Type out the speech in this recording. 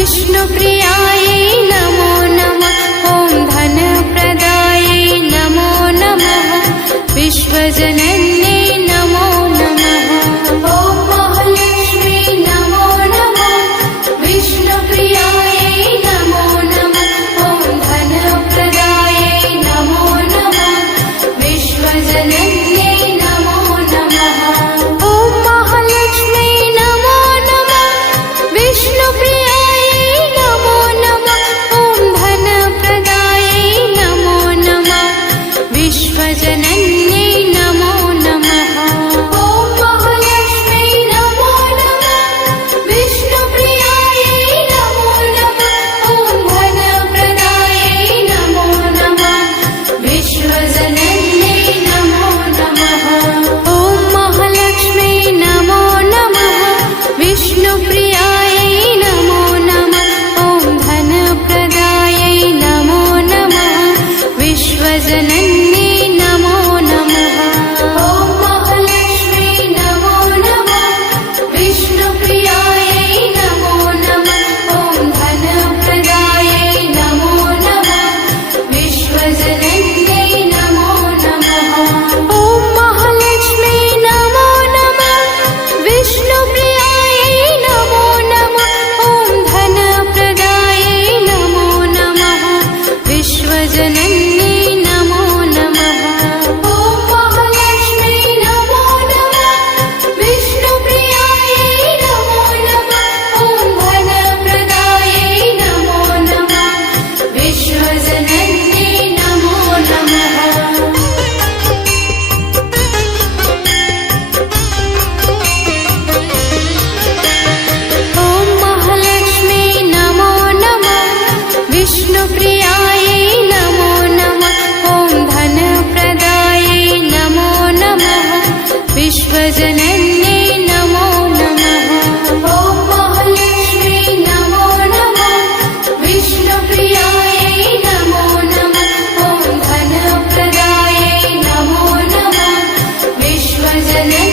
विष्णुप्रियायै नमो नमः। ॐ धनप्रदायै नमो नमः। विश्वजनन्यै नमो नमः। ॐ महालक्ष्मी नमो नमः। विष्णुप्रियायै नमो नमः। ॐ धनप्रदायै नमो नमः। विश्वजनन्यै नमो नमः। ॐ महालक्ष्मी नमो नमः। विष्णुप्रियायै नमो नमः। ॐ धनप्रदायै नमो नमः। विश्वजनन्यै नमो नमः। ॐ महालक्ष्मी नमो नमः। विष्णुप्रियायै नमो नमः। ॐ धनप्रदायै नमो नमः। विश्वजनन्यै नमो नमः। ॐ महालक्ष्मी नमो नमः। विष्णुप्रियायै नमो नमः। ॐ धनप्रदायै नमो नमः। विश्वजनन्यै नमो नमः। ॐ महालक्ष्मी नमो नमः। विष्णुप्रियायै नमो नमः। ॐ धनप्रदायै नमो नमः। विश्वजनन्यै नमो नमः। ॐ महालक्ष्मी नमो नमः। विष्णुप्रियायै नमो नमः। ॐ धनप्रदायै नमो नमः। विश्वजनन्यै नमो नमः। ॐ महालक्ष्मी नमो नमः। विष्णुप्रियायै नमो नमः। ॐ धनप्रदायै नमो नमः। विश्वजनन्यै नमो नमः। ॐ महालक्ष्मी नमो नमः। विष्णुप्रियायै नमो नमः। ॐ धनप्रदायै नमो नमः। विश्वजनन्यै नमो नमः। ॐ महालक्ष्मी नमो नमः। विष्णुप्रियायै नमो नमः। ॐ धनप्रदायै नमो नमः। विश्वजनन्यै